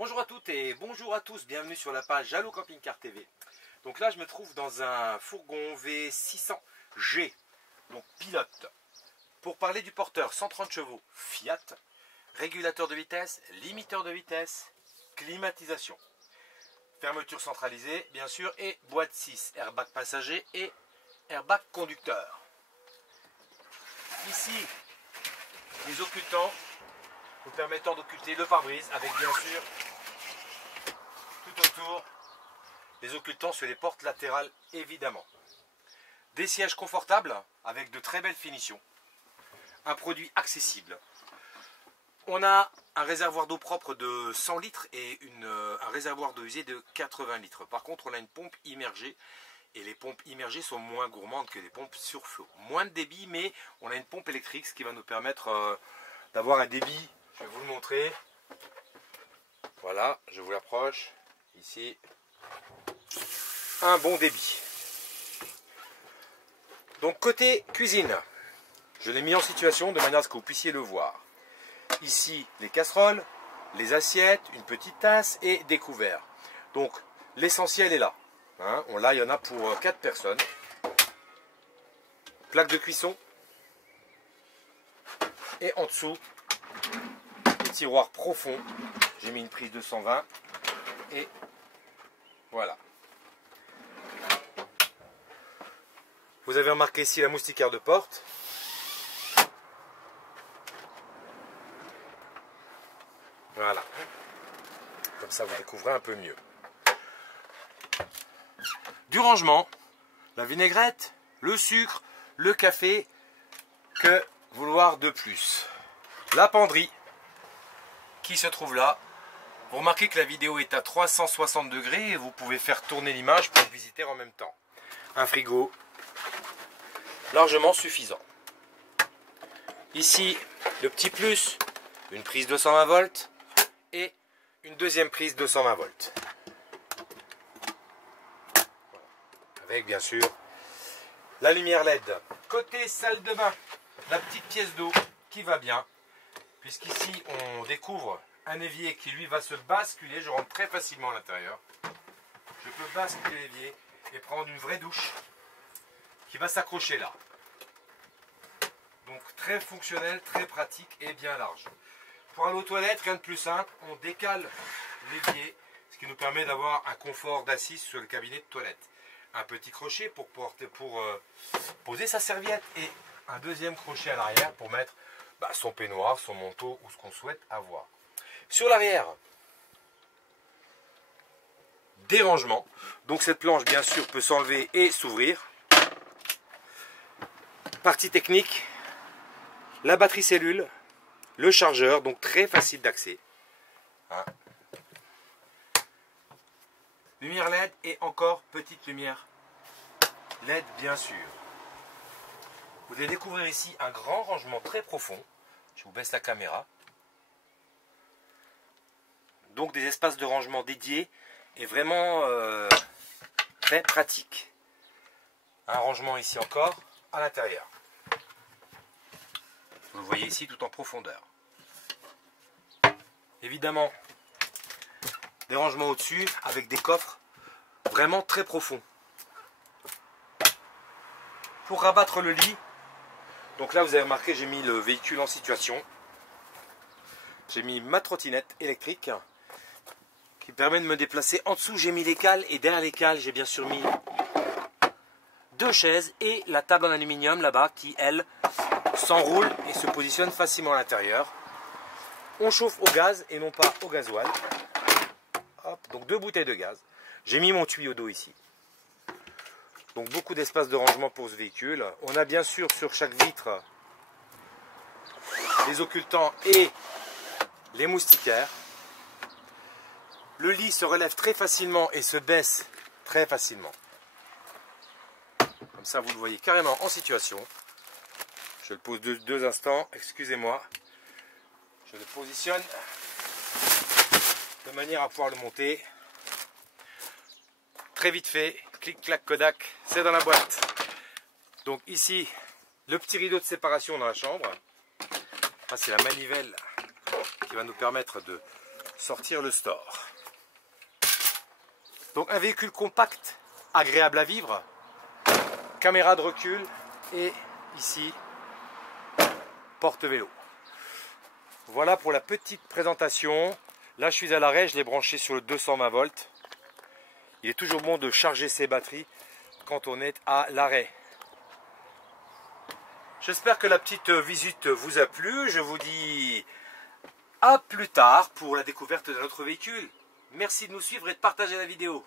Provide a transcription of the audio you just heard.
Bonjour à toutes et bonjour à tous, bienvenue sur la page Allo Camping Car TV. Donc là je me trouve dans un fourgon V600G, donc pilote. Pour parler du porteur 130 chevaux Fiat, régulateur de vitesse, limiteur de vitesse, climatisation. Fermeture centralisée bien sûr et boîte 6, airbag passager et airbag conducteur. Ici les occultants vous permettant d'occulter le pare-brise avec bien sûr tout autour les occultants sur les portes latérales évidemment. Des sièges confortables avec de très belles finitions. Un produit accessible. On a un réservoir d'eau propre de 100 litres et un réservoir d'eau usée de 80 litres. Par contre on a une pompe immergée et les pompes immergées sont moins gourmandes que les pompes sur flot. Moins de débit mais on a une pompe électrique ce qui va nous permettre d'avoir un débit. Je vais vous le montrer. Voilà, je vous l'approche. Ici, un bon débit. Donc côté cuisine, je l'ai mis en situation de manière à ce que vous puissiez le voir. Ici, les casseroles, les assiettes, une petite tasse et des couverts. Donc l'essentiel est là. Hein, là, il y en a pour 4 personnes. Plaque de cuisson. Et en dessous, tiroir profond, j'ai mis une prise de 120 et voilà. Vous avez remarqué ici la moustiquaire de porte. Voilà. Comme ça vous découvrez un peu mieux. Du rangement, la vinaigrette, le sucre, le café, que vouloir de plus. La penderie qui se trouve là. Vous remarquez que la vidéo est à 360 degrés et vous pouvez faire tourner l'image pour visiter en même temps. Un frigo largement suffisant. Ici, le petit plus, une prise 220 volts et une deuxième prise 220 volts. Avec bien sûr la lumière LED. Côté salle de bain, la petite pièce d'eau qui va bien. Puisqu'ici on découvre un évier qui lui va se basculer, je rentre très facilement à l'intérieur. Je peux basculer l'évier et prendre une vraie douche qui va s'accrocher là. Donc très fonctionnel, très pratique et bien large. Pour aller aux toilettes, rien de plus simple, on décale l'évier, ce qui nous permet d'avoir un confort d'assise sur le cabinet de toilette. Un petit crochet pour poser sa serviette et un deuxième crochet à l'arrière pour mettre son peignoir, son manteau ou ce qu'on souhaite avoir. Sur l'arrière, des rangements. Donc cette planche bien sûr peut s'enlever et s'ouvrir. Partie technique, la batterie cellule, le chargeur, donc très facile d'accès. Hein. Lumière LED et encore petite lumière LED bien sûr. Vous allez découvrir ici un grand rangement très profond. Je vous baisse la caméra. Donc des espaces de rangement dédiés et vraiment très pratiques. Un rangement ici encore à l'intérieur. Vous le voyez ici tout en profondeur. Évidemment, des rangements au-dessus avec des coffres vraiment très profonds. Pour rabattre le lit, donc là vous avez remarqué j'ai mis le véhicule en situation. J'ai mis ma trottinette électrique qui permet de me déplacer. En dessous j'ai mis les cales et derrière les cales j'ai bien sûr mis 2 chaises et la table en aluminium là-bas qui elle s'enroule et se positionne facilement à l'intérieur. On chauffe au gaz et non pas au gasoil. Hop, donc 2 bouteilles de gaz. J'ai mis mon tuyau d'eau ici. Donc beaucoup d'espace de rangement pour ce véhicule. On a bien sûr sur chaque vitre les occultants et les moustiquaires. Le lit se relève très facilement et se baisse très facilement. Comme ça vous le voyez carrément en situation. Je le pose 2 instants, excusez-moi. Je le positionne de manière à pouvoir le monter. Très vite fait, clic-clac Kodak, c'est dans la boîte. Donc ici, le petit rideau de séparation dans la chambre. Ça c'est la manivelle qui va nous permettre de sortir le store. Donc un véhicule compact, agréable à vivre, caméra de recul et ici, porte-vélo. Voilà pour la petite présentation. Là je suis à l'arrêt, je l'ai branché sur le 220 volts. Il est toujours bon de charger ses batteries quand on est à l'arrêt. J'espère que la petite visite vous a plu. Je vous dis à plus tard pour la découverte d'un autre véhicule. Merci de nous suivre et de partager la vidéo.